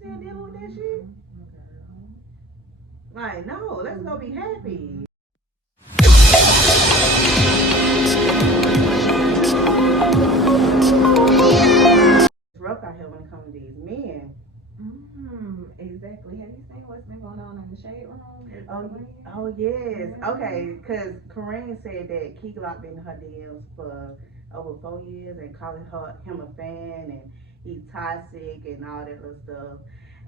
still dealing with that shit? Like, no, let's go be happy. It's rough out here when it comes to these men. Exactly. Have you seen what's been going on in the shade room? Oh yes. Okay, because Corinne said that Key Glock been in her DMs for over 4 years and calling him a fan and he's toxic and all that other stuff.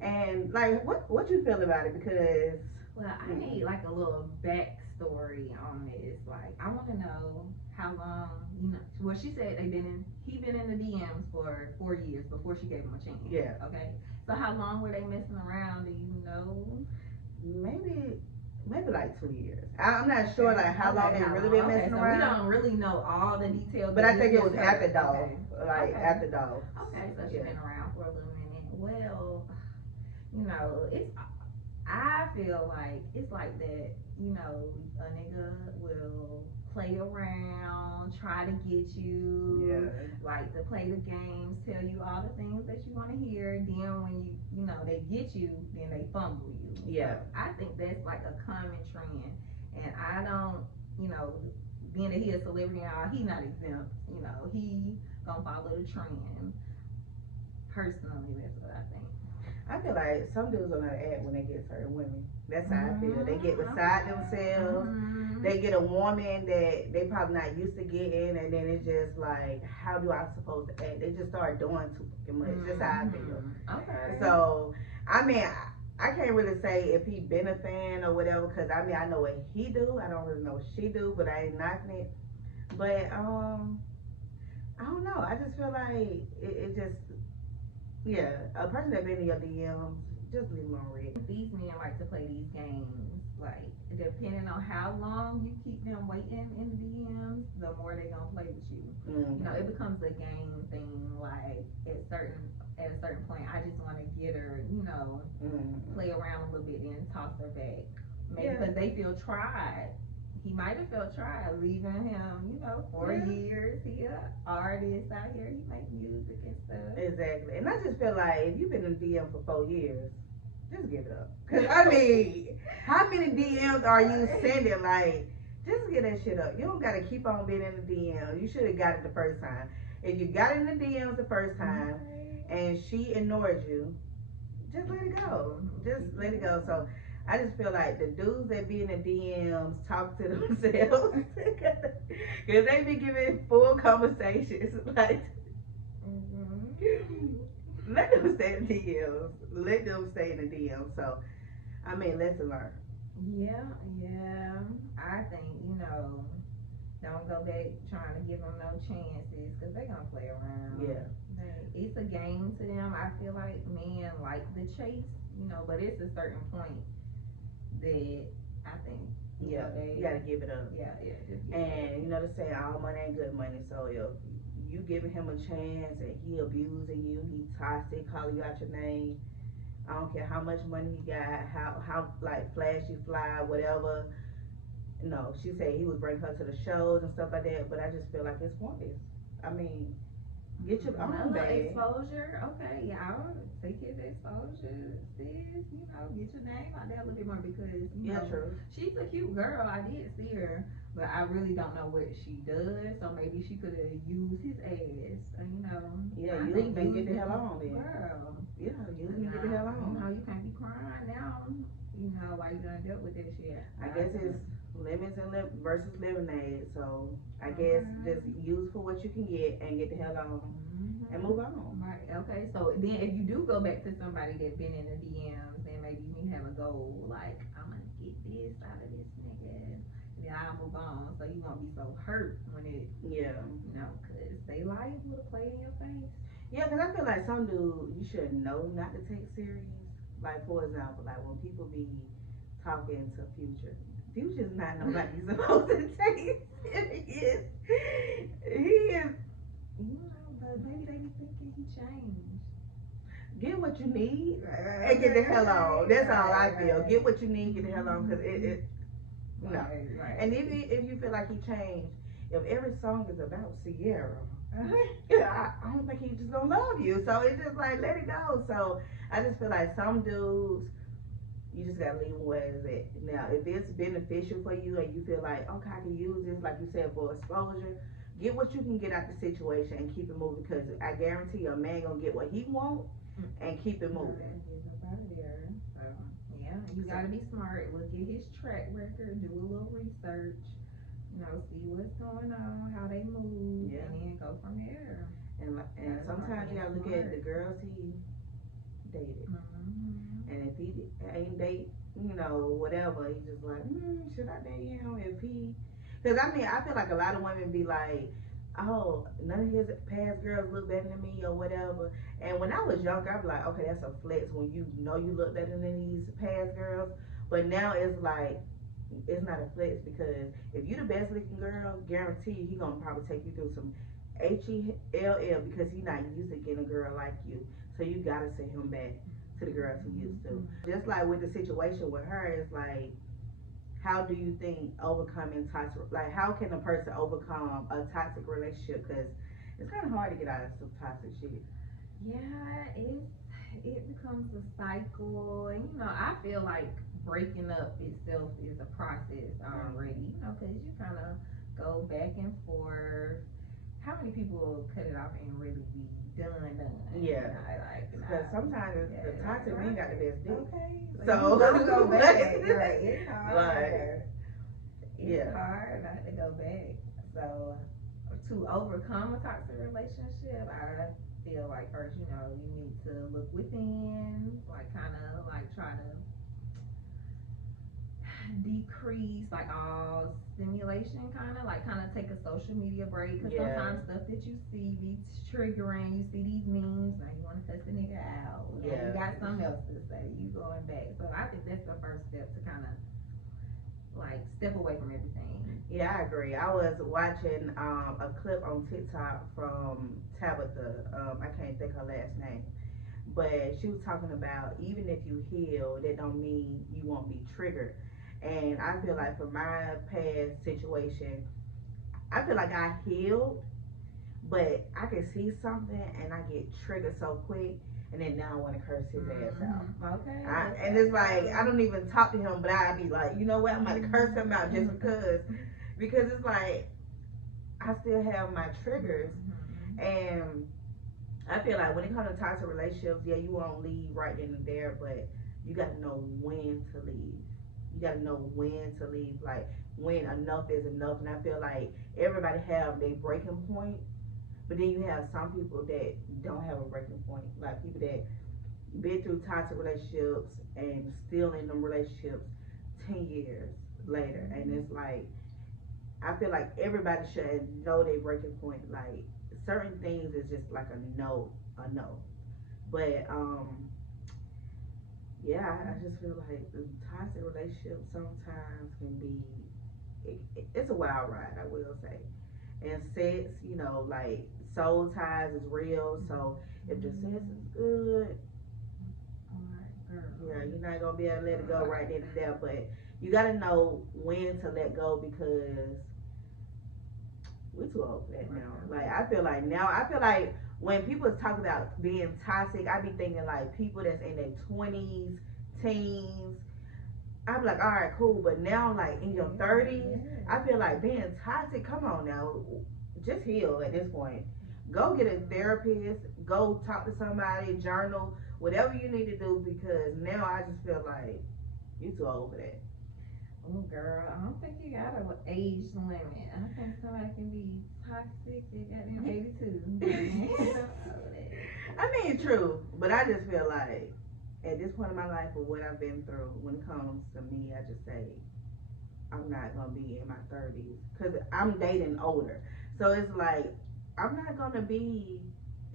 And like, what you feel about it? Because Well, I need like a little backstory on this. Like, I want to know how long, well, she said he been in the DMs for 4 years before she gave him a chance. Yeah. Okay. So how long were they messing around? Do you know? Maybe like 2 years. I'm not sure like how long they really been messing around. We don't really know all the details. But I think it was after dog. Okay. Like after dog. Okay, so she's been around for a little minute. Well, I feel like it's like that, a nigga will play around, try to get you, like to play the games, tell you all the things that you want to hear. Then when they get you, then they fumble you. Yeah. So I think that's like a common trend, and I don't, being that he a celebrity now, he not exempt. He gonna follow the trend. Personally, that's what I think. I feel like some dudes don't know how to act when they get certain women. That's how I feel. They get beside themselves. They get a woman that they probably not used to getting, and then it's just like, how do I supposed to act? They just start doing too fucking much. That's how I feel. Okay. So, I mean, I can't really say if he been a fan or whatever, because I mean, I know what he do. I don't really know what she do, but I ain't knocking it. But, I don't know. I just feel like it just, a person that been in your DMs, just leave them on red. These men like to play these games. Like, depending on how long you keep them waiting in the DMs, the more they gonna play with you. It becomes a game thing. Like at a certain point, I just want to get her, play around a little bit, then toss her back. Maybe because they feel tried. He might have felt tried leaving him, 4 years. He a artist out here. He make music and stuff. Exactly. And I just feel like if you've been in the DM for 4 years, just give it up. Because, I mean, how many DMs are you sending? Like, just get that shit up. You don't got to keep on being in the DM. You should have got it the first time. If you got in the DMs the first time and she ignored you, just let it go. Just let it go. So, I just feel like the dudes that be in the DMs talk to themselves because they be giving full conversations. Like, let them stay in the DMs. Let them stay in the DMs. So, I mean, lesson learned. Yeah. I think, don't go back trying to give them no chances because they going to play around. Yeah. It's a game to them. I feel like men like the chase, but it's a certain point that I think you gotta give it up. And they say all money ain't good money. So if you giving him a chance and he abusing you, he toxic, calling you out your name. I don't care how much money he got, how like flashy fly, whatever. No, she said he would bring her to the shows and stuff like that. But I just feel like it's pointless. I mean, get your own bag. Exposure, okay, y'all take his exposure, sis. Get your name out there a little bit more because true. She's a cute girl. I did see her, but I really don't know what she does. So maybe she could have used his ass. Yeah, use him and get the hell on then. Girl. Yeah, use him and get the hell on. You can't be crying now. Why you done dealt with that shit? I guess it's lemons and versus lemonade. So I guess just use for what you can get and get the hell on and move on. Right. Okay. So then, if you do go back to somebody that's been in the DMs, then maybe you need to have a goal. Like, I'm gonna get this out of this nigga. Then I'll move on. So you won't be so hurt when it. Because they liable to play in your face. Yeah, because I feel like some dudes you should know not to take serious. Like, for example, like when people be talking to Future's not nobody supposed to take serious. He is, but maybe they be thinking he changed. Get what you need and get the hell on. That's all I feel. Get what you need, get the hell on, because no. And if you feel like he changed, if every song is about Sierra, I don't think he's just gonna love you. So it's just like let it go. So I just feel like some dudes, you just gotta leave them where it's at. Now, if it's beneficial for you and you feel like, okay, I can use this, like you said, for exposure, get what you can get out the situation and keep it moving. Because I guarantee a man gonna get what he want and keep it moving. So yeah, you gotta be smart. Look at his track record, do a little research. See what's going on, how they move, and then go from there. And sometimes you gotta look at the girls he dated. And if he ain't date, whatever, he's just like, should I date him? Because I feel like a lot of women be like, oh, none of his past girls look better than me or whatever. And when I was younger, I'd be like, okay, that's a flex when you know you look better than these past girls. But now it's like, it's not a flex because if you the best looking girl, guarantee you he gonna probably take you through some HELL because he not used to getting a girl like you. So you gotta send him back to the girls he used to. Just like with the situation with her, it's like, how do you think overcoming toxic, like how can a person overcome a toxic relationship? Because it's kind of hard to get out of some toxic shit. Yeah, it becomes a cycle, and I feel like breaking up itself is a process already, because you kind of go back and forth. How many people cut it off and really be done? Yeah, because sometimes the toxic man got the best dick. Okay, so you go back. Right, it's hard. Like, it's hard not to go back. So to overcome a toxic relationship, I feel like first, you need to look within, like kind of like try to decrease like all stimulation, kind of take a social media break, because sometimes stuff that you see be triggering. You see these memes, like you want to cuss the nigga out, you got something else to say, you going back. So I think that's the first step to kind of like step away from everything. Yeah, I agree. I was watching a clip on TikTok from Tabitha. I can't think her last name, but she was talking about even if you heal, that don't mean you won't be triggered. And I feel like for my past situation, I feel like I healed, but I can see something and I get triggered so quick, and then now I want to curse his ass out. Okay. And it's like I don't even talk to him, but I be like, you know what? I'm about to curse him out just because it's like I still have my triggers, and I feel like when it comes to toxic relationships, you won't leave right then and there, but you got to know when to leave. You got to know when to leave, like when enough is enough. And I feel like everybody have their breaking point, but then you have some people that don't have a breaking point, like people that been through toxic relationships and still in them relationships 10 years later. And it's like, I feel like everybody should know their breaking point. Like certain things is just like a no. But I just feel like the toxic relationship sometimes can be, it's a wild ride, I will say. And sex, like soul ties is real. So if the sex is good, you're not gonna be able to let it go right then and there. But you gotta know when to let go, because we're too old for that now. Like I feel like when people talk about being toxic, I be thinking like people that's in their 20s, teens. I be like, all right, cool. But now, like in your 30s, I feel like being toxic. Come on now, just heal at this point. Go get a therapist. Go talk to somebody. Journal. Whatever you need to do, because now I just feel like you too old for that. Oh, girl, I don't think you got an age limit. I think somebody can be toxic. They got them 82. I mean, true, but I just feel like at this point in my life, with what I've been through, when it comes to me, I just say I'm not gonna be in my 30s because I'm dating older. So it's like I'm not gonna be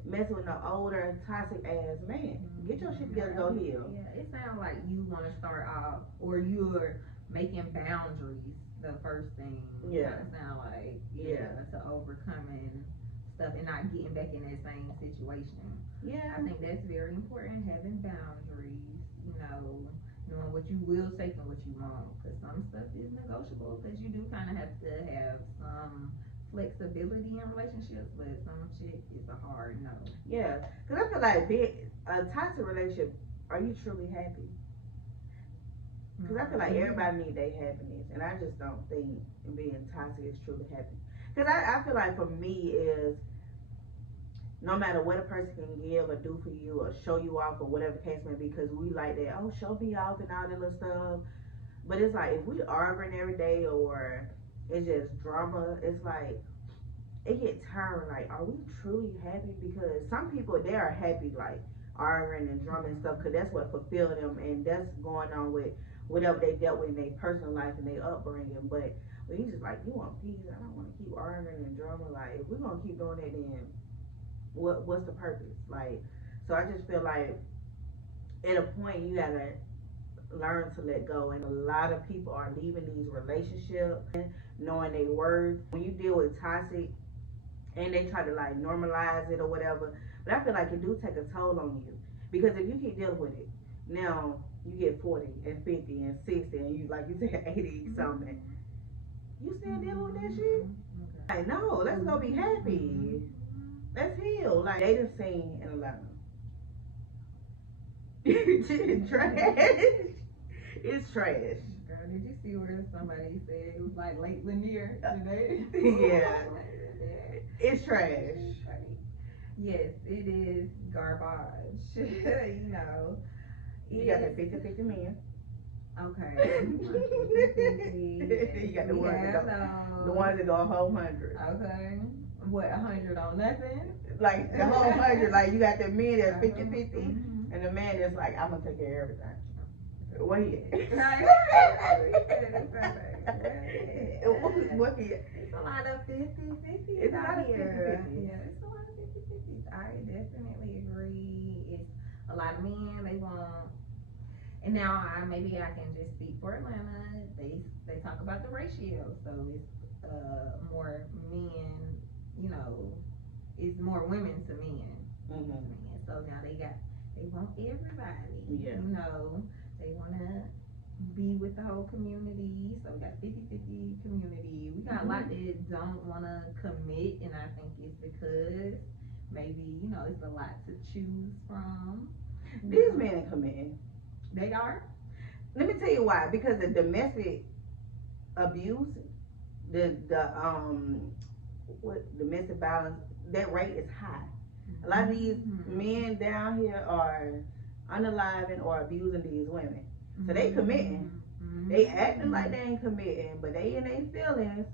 messing with no older toxic ass man. Get your shit together, go heal. Yeah, it sounds like you want to start off, or you're making boundaries the first thing. Yeah. Kind of sound like to overcoming stuff and not getting back in that same situation. Yeah. I think that's very important, having boundaries, knowing what you will take and what you won't, because some stuff is negotiable, because you do kind of have to have some flexibility in relationships, but some shit is a hard no. Yeah, because I feel like being a toxic relationship, are you truly happy? Because I feel like everybody needs their happiness, and I just don't think being toxic is truly happy. Because I feel like for me is no matter what a person can give or do for you or show you off or whatever the case may be, because we like that, oh, show me off and all that little stuff. But it's like if we arguing every day or it's just drama, it's like it get tiring. Like, are we truly happy? Because some people they are happy like arguing and drama and stuff because that's what fulfill them and that's going on with whatever they dealt with in their personal life and their upbringing. But when you just like you want peace, I don't want to keep arguing and drama. Like if we're gonna keep doing that, then what's the purpose? Like, so I just feel like at a point you gotta learn to let go, and a lot of people are leaving these relationships knowing their worth. When you deal with toxic and they try to like normalize it or whatever, but I feel like it do take a toll on you because if you keep dealing with it, now you get 40 and 50 and 60 and you like you said 80 something, you still dealing with that shit? Okay. Like no, let's go be happy. Let's heal. Like they done seen in Atlanta. Trash. It's trash. Girl, did you see where somebody said it was like Lake Lanier today? Yeah. It's trash. Yes, it is garbage. You know. You got the 50-50 men. Okay. You got the ones that go a whole 100. Okay. What, 100 on nothing? Like the whole 100, like you got the men that's 50-50 and the man that's like, I'm gonna take care of everything. What he at? What he at? It's a lot of 50-50s It's a lot of 50-50s. Yeah, it's a lot of 50-50s. I definitely agree. It's a lot of men, they want, and now maybe I can just speak for Atlanta. They talk about the ratio, so it's more men, you know, it's more women to men. So now they want everybody. Yeah. You know, they want to be with the whole community. So we got 50-50 community. We got a lot that don't want to commit, and I think it's because maybe, you know, it's a lot to choose from. These men are committing. They are? Let me tell you why. Because the domestic abuse, the domestic violence, that rate is high. A lot of these men down here are unaliving or abusing these women. So they committing. They acting like they ain't committing, but they in their feelings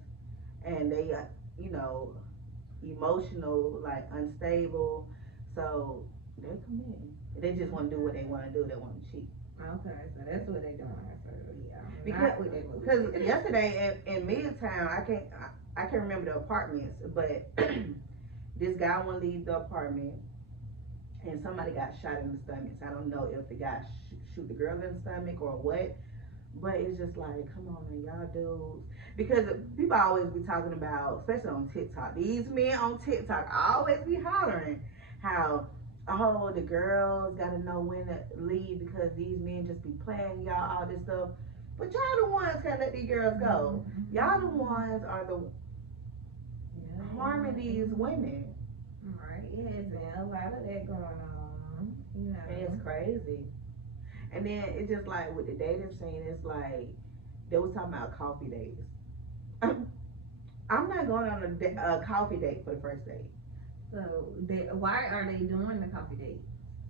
and they you know, emotional, like unstable. So they committing. They just want to do what they want to do. They want to cheat. Okay, so that's what they doing. So yeah. Because yesterday in Midtown, I can't remember the apartments, but this guy won't leave the apartment, and somebody got shot in the stomach. So I don't know if the guy shoot the girl in the stomach or what, but it's just like, come on, man, y'all dudes. Because people always be talking about, especially on TikTok, these men on TikTok always be hollering how, oh, the girls gotta know when to leave because these men just be playing y'all, all this stuff. But y'all the ones can't let these girls go. Y'all the ones are the harming these women. Right, it has been a lot of that going on, you know. And it's crazy. And then it's just like with the dating scene, it's like they was talking about coffee dates. I'm not going on a coffee date for the first date. So why are they doing the coffee date?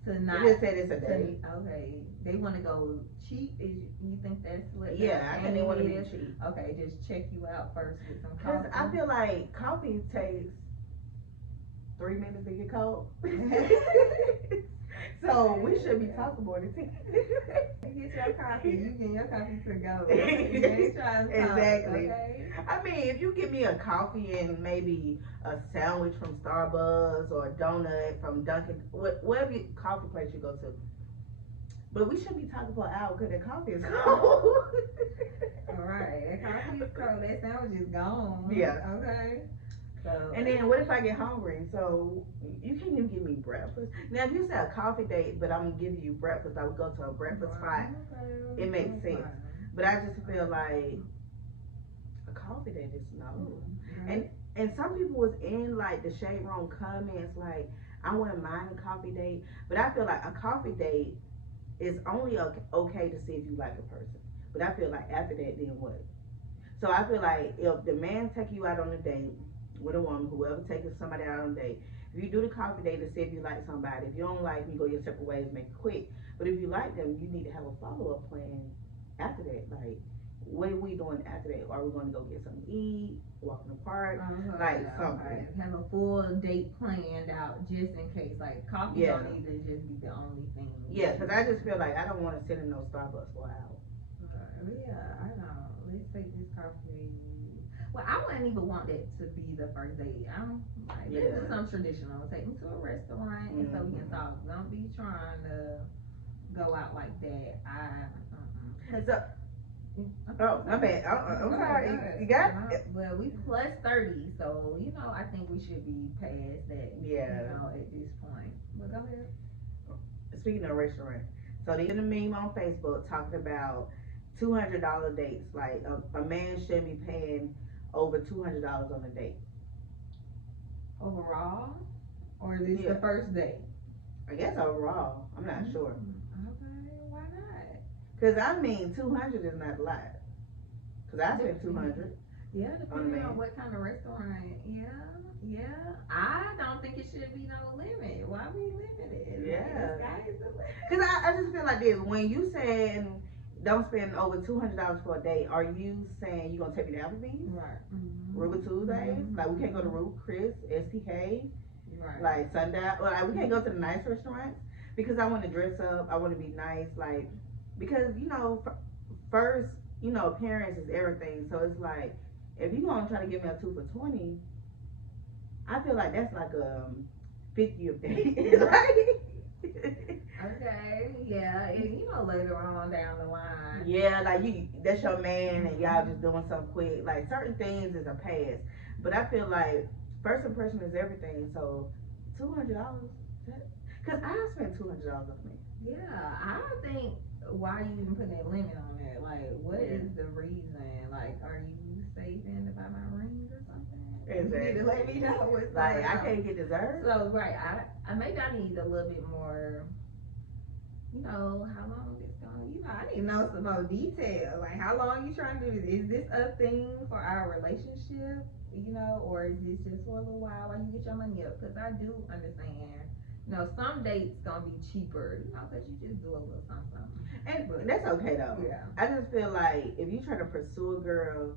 To not. They just said it's a date. Okay, they want to go cheap. You think that's what? Yeah, I think they want to be cheap. Okay, just check you out first with some coffee. Cause I feel like coffee takes 3 minutes to get cold. So we should be talking more than 10. You get your coffee, you get your coffee to go. You ain't trying to talk, exactly. Okay? I mean, if you give me a coffee and maybe a sandwich from Starbucks or a donut from Dunkin', whatever coffee place you go to. But we shouldn't be talking for an hour because the coffee is cold. Alright, that coffee is cold, that sandwich is gone. Yeah. Okay. So, and then what if I get hungry? So you can't even give me breakfast. Now if you say a coffee date, but I'm giving you breakfast, I would go to a breakfast spot. Okay. It makes sense. But I just feel like a coffee date is no. And some people was in like the shade room comments like, I wouldn't mind a coffee date, but I feel like a coffee date is only okay to see if you like a person. But I feel like after that, then what? So I feel like if the man take you out on a date with a woman, whoever taking somebody out on a date, if you do the coffee date to see if you like somebody, if you don't like them, you go your separate ways, make it quick. But if you like them, you need to have a follow up plan after that. Like, what are we doing after that? Are we going to go get something to eat, walk in the park, like something? Right. Have a full date planned out just in case. Like coffee don't need to just be the only thing. Yeah, because I just feel like I don't want to sit in no Starbucks for an hour. Yeah, I know. Let's take this coffee. Well, I wouldn't even want that to be the first date. I'm like, let's do something traditional. Take me to a restaurant and so we can talk. Don't be trying to go out like that. Oh, my bad. I'm sorry. You got it? Well, we plus 30, so, I think we should be past that, at this point. But go ahead. Speaking of restaurants, so they did a meme on Facebook talking about $200 dates. Like, a man shouldn't be paying over $200 on a date. Overall? Or is this the first date? I guess overall. I'm not sure. Okay, why not? Because, I mean, 200 is not a lot. Because I spent 200. Yeah, depending on what kind of restaurant. Yeah. I don't think it should be no limit. Why we limited? Yeah. Because I just feel like this. When you said don't spend over $200 for a date, are you saying you're going to take me to Applebee's? Right. Ruby Tuesdays? Like, we can't go to Ruby Chris, STK? Right. Like, Sundown? Like, we can't go to the nice restaurants? Because I want to dress up. I want to be nice. Like, because, first, appearance is everything. So it's like, if you're going to try to give me a 2 for $20, I feel like that's like a 50 a day. Okay, yeah, and later on down the line. Yeah, like that's your man and y'all just doing something quick. Like certain things is a pass. But I feel like first impression is everything. So $200, because I spent $200 on me. Yeah, I think why you even putting a limit on that? Like, what is the reason? Like, are you saving to buy my ring or something? Exactly. You need to let me know what's like going I on. can't get dessert. So right, I maybe I need a little bit more. How long it's going? I need to know some more details. Like, how long you trying to do this? Is this a thing for our relationship? Or is this just for a little while you get your money up? Because I do understand. Some dates gonna be cheaper. Because you just do a little something. And that's okay though. Yeah. I just feel like if you try to pursue a girl,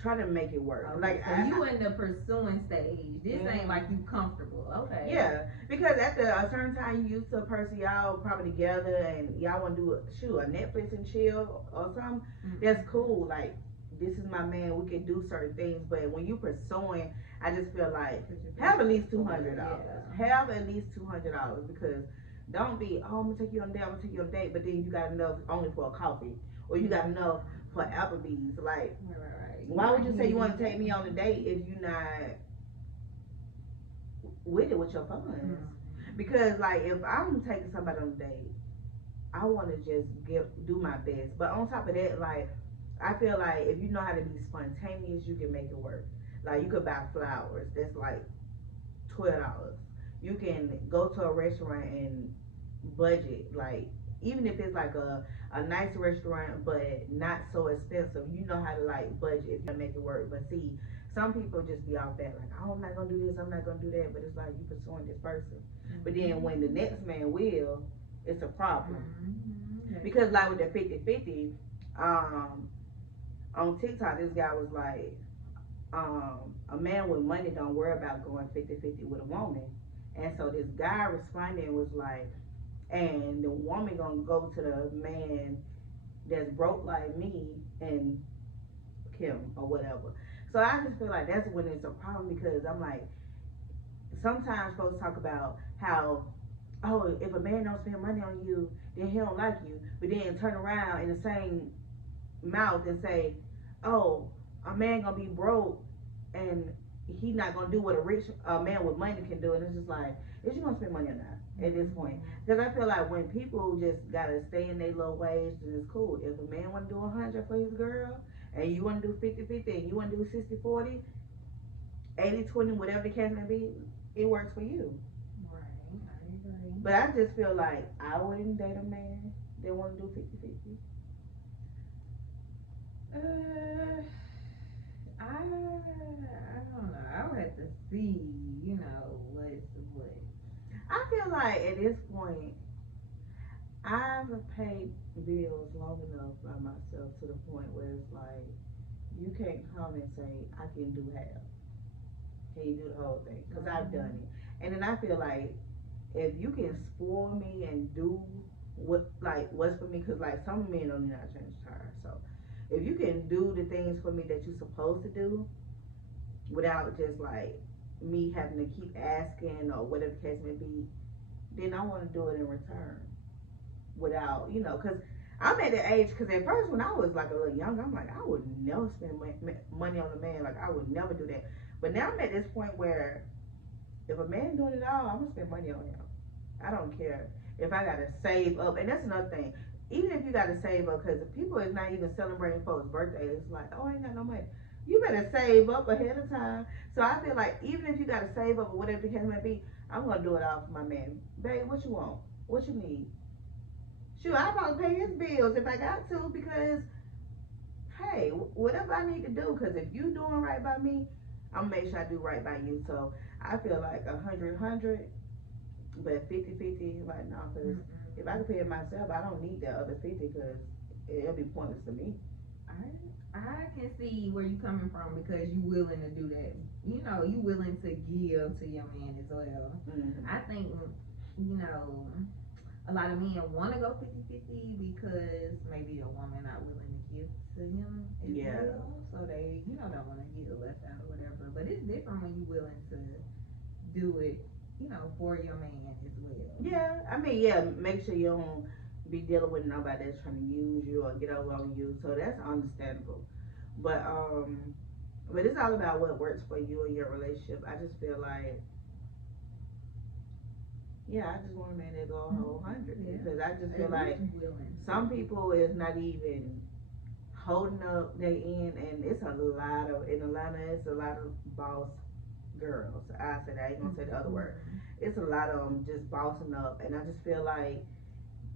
try to make it work. Okay, like so you in the pursuing stage. This ain't like you comfortable. Okay. Yeah, because at a certain time you used to a person, y'all probably together and y'all want to do a Netflix and chill or something. That's cool. Like, this is my man. We can do certain things. But when you pursuing, I just feel like have at least $200. Have at least $200 because don't be, I'm gonna take you on a date. I'm gonna take you on a date, but then you got enough only for a coffee or you got enough for Applebee's. Like, why would you say you want to take me on a date if you're not with it with your funds? Because like if I'm taking somebody on a date, I want to just do my best. But on top of that, like I feel like if you know how to be spontaneous, you can make it work. Like you could buy flowers. That's like $12. You can go to a restaurant and budget. Like even if it's like a nice restaurant but not so expensive, you know how to like budget if you make it work. But see, some people just be out there like, oh, I'm not gonna do this, I'm not gonna do that, but it's like you pursuing this person. But then when the next man will, it's a problem. Because like with the 50-50, on TikTok this guy was like, a man with money don't worry about going 50-50 with a woman. And so this guy responding was like, and the woman gonna go to the man that's broke like me and kill him or whatever. So I just feel like that's when it's a problem because I'm like, sometimes folks talk about how, oh, if a man don't spend money on you, then he don't like you. But then turn around in the same mouth and say, oh, a man gonna be broke and he not gonna do what a rich man with money can do. And it's just like, is you gonna spend money or not at this point? Because I feel like when people just gotta stay in their low wage, then it's cool. If a man wanna do 100 for his girl and you wanna do 50-50 and you wanna do 60-40, 80-20, whatever the case may be, it works for you. Right, I agree. But I just feel like I wouldn't date a man that want to do 50-50. I don't know. I would have to see, what's what. I feel like at this point, I've paid bills long enough by myself to the point where it's like, you can't come and say, I can do half. Can you do the whole thing? Because I've done it. And then I feel like, if you can spoil me and do what's for me, because like some men don't need not change tires. So if you can do the things for me that you're supposed to do without just like me having to keep asking or whatever the case may be, then I want to do it in return without, because I'm at the age, because at first when I was like a little younger, I'm like, I would never spend money on a man. Like, I would never do that. But now I'm at this point where if a man doing it all, I'm going to spend money on him. I don't care if I got to save up. And that's another thing. Even if you got to save up, because people is not even celebrating folks' birthdays. It's like, oh, I ain't got no money. You better save up ahead of time. So I feel like even if you got to save up or whatever the case may be, I'm going to do it all for my man. Babe, what you want? What you need? Sure, I'll probably pay his bills if I got to, because, hey, whatever I need to do, because if you doing right by me, I'm going to make sure I do right by you. So I feel like 100, but 50-50, like, no, because if I can pay it myself, I don't need that other 50, because it'll be pointless to me. I can see where you coming from, because you willing to do that. You willing to give to your man as well. Mm-hmm. I think, a lot of men want to go 50-50 because maybe a woman not willing to give to him as well. So they, don't want to get left out or whatever. But it's different when you willing to do it, for your man as well. Yeah, I mean, make sure you don't be dealing with nobody that's trying to use you or get over on you. So that's understandable. But it's all about what works for you and your relationship. I just feel like, I just want a man that go a whole 100, because I just feel like some people is not even holding up their end, and it's a lot of, in Atlanta, it's a lot of boss girls. I said I ain't gonna say the other word. It's a lot of them just bossing up, and I just feel like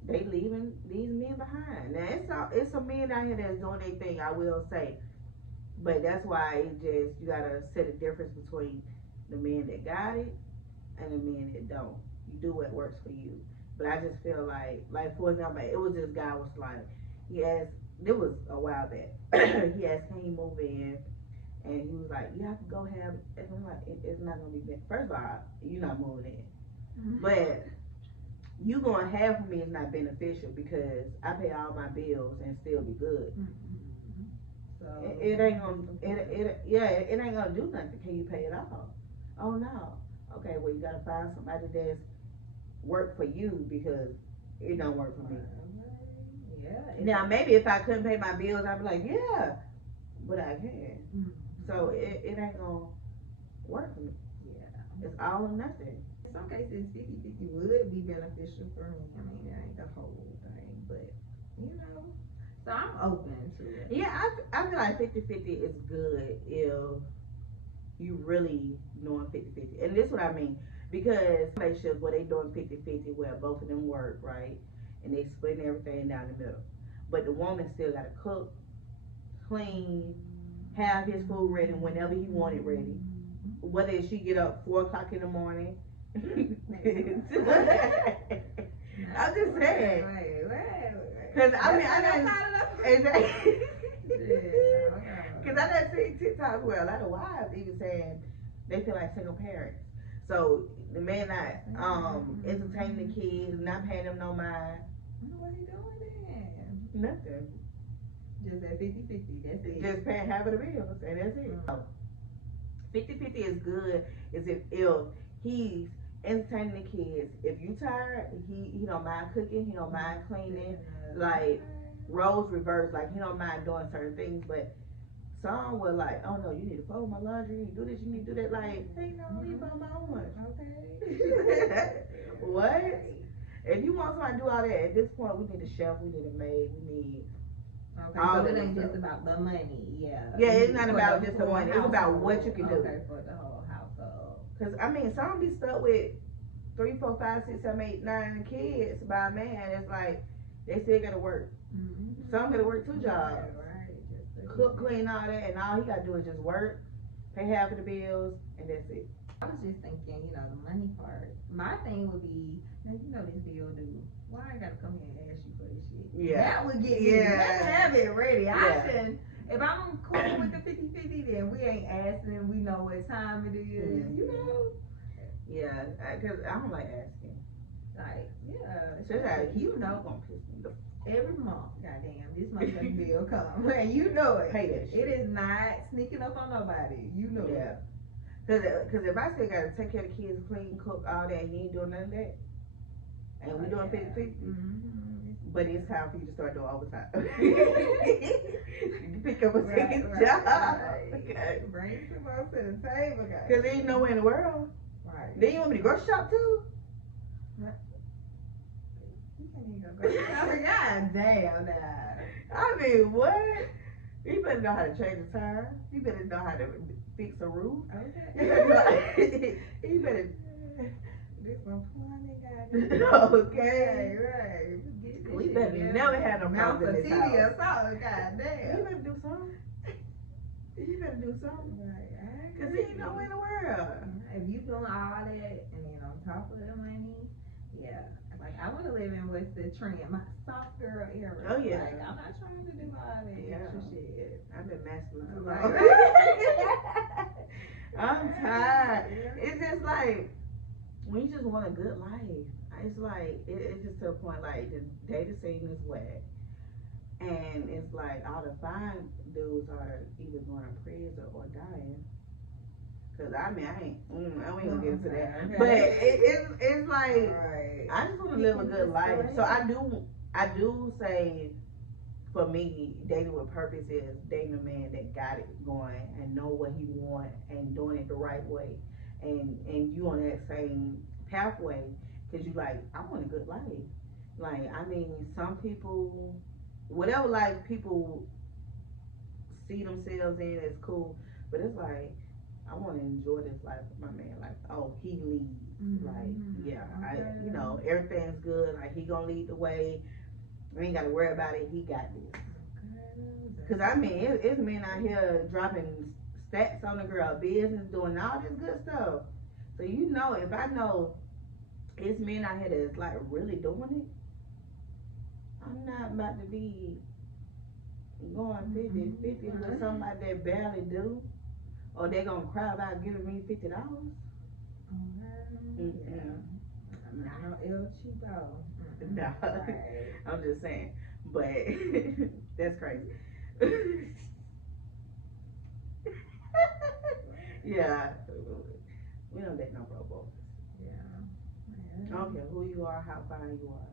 they leaving these men behind. Now it's some men out here that's doing their thing, I will say, but that's why you gotta set a difference between the men that got it and the men that don't. You do what works for you. But I just feel like for example, it was this guy was like, it was a while back. He asked, can he move in? And he was like, you have to go have, and I'm like, it's not gonna be, first of all, you're not moving in. But you going half of me is not beneficial, because I pay all my bills and still be good. So it ain't gonna, it ain't gonna do nothing. Can you pay it off? Oh no. Okay, well you gotta find somebody that's work for you, because it don't work for me. Yeah. Now maybe if I couldn't pay my bills, I'd be like, yeah, but I can. So it ain't gonna work for me. Yeah. It's all or nothing. In some cases, 50-50 would be beneficial for me. I mean, it ain't the whole thing, but so I'm open to it. Yeah, I feel like 50-50 is good if you really doing 50-50. And this is what I mean. Because relationships where they doing 50-50, where both of them work, right? And they splitting everything down the middle. But the woman still gotta cook, clean, have his food ready whenever he want it ready. Whether she get up 4 o'clock in the morning. I'm just saying. Because I mean, I know exactly. Because I done seen TikToks where a lot of wives even saying they feel like single parents. So the man not entertaining the kids, not paying them no mind. What he doing then? Nothing. Just at 50-50, that's it. Just paying half of the bills, and that's it. 50-50 is good is if he's entertaining the kids. If you tired, he don't mind cooking, he don't mind cleaning. Like roles reverse, like he don't mind doing certain things, but some were like, oh no, you need to fold my laundry, you need to do this, you need to do that. Like, hey, no, I need to fold my own lunch. Okay. What? If you want somebody to do all that, at this point, we need a chef, we need a maid, we need Okay, All so that it ain't stuff. just about the money, yeah. Yeah, it's not For about just the whole money. It's about what you household. can do. Okay, for the whole household. Cause I mean, some be stuck with 3, 4, 5, 6, 7, 8, 9 kids by a man. It's like they still gotta work. Mm-hmm. Some gotta work 2 jobs. Right. Just Cook, clean, all that, and all he gotta do is just work, pay half of the bills, and that's it. I was just thinking, the money part. My thing would be, now you know this bill due. Why I gotta come here and ask you for this shit? Yeah. That would get me. Let's have it ready. Yeah. I shouldn't. If I'm cool with the 50-50, then we ain't asking. We know what time it is. Mm-hmm. Yeah, cause I don't like asking. Like, yeah. So like, gonna piss me the every month, goddamn, this motherfucking bill come. And you know it. Pay that shit. It is not sneaking up on nobody. You know it. Cause if I still gotta take care of the kids, clean, cook, all that, he ain't doing none of that. And we doing 50-50. Mm-hmm. But it's time for you to start doing overtime. You pick up a second job. Right. Okay. Bring some more to the table, guys. Cause there ain't nowhere in the world. Right. Then you want me to grocery shop too? You can't even go grocery shopping. God damn that. I mean, what? You better know how to change a tire. You better know how to fix a roof. Okay. You better. This one plumbing, goddamn. Okay. Right. We better never have no Mount problems in this TV house. or something, goddamn. You better do something. You better do something. Right. Cause he ain't nowhere in the world. If you doing all that and then on top of the money, yeah. Like I want to live in what's the trend, my soft girl era. Oh yeah. Like I'm not trying to do all that extra shit. I've been masculine too Right. long. I'm tired. It's just like when you just want a good life. It's like it's just to a point like the data scene is whack, and it's like all the fine dudes are either going to prison or dying. Cause I mean I ain't gonna get into that, Okay. but it's like Right. I just want to live a good life. So I do say for me dating with purpose is dating a man that got it going and know what he want and doing it the right way, and you on that same pathway. Cause you like, I want a good life. Like, I mean, some people, whatever life people see themselves in is cool. But it's like, I want to enjoy this life with my man. Like, oh, he leads. Mm-hmm. Like, yeah, Okay. everything's good. Like, he gonna lead the way. We ain't gotta worry about it. He got this. Okay. Cause I mean, it's men out here dropping stats on the girl business, doing all this good stuff. So if I know it's men out here that's like really doing it, I'm not about to be going 50-50 with somebody that barely do, or they gonna cry about giving me $50. Yeah. No ill cheapo. No, Right. I'm just saying, but that's crazy. Yeah, we don't date no broke boys. Yeah. I don't care who you are, how fine you are.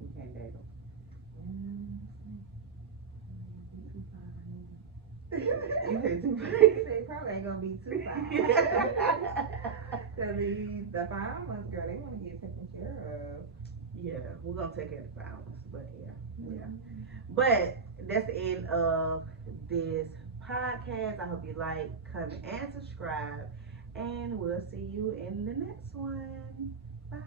You can't date them. You say too fine. They probably ain't gonna be too fine. Cause the fine ones, girl, they wanna get taken care of. Yeah, we're gonna take care of the violence, but yeah. But that's the end of this podcast. I hope you like, comment, and subscribe, and we'll see you in the next one. Bye.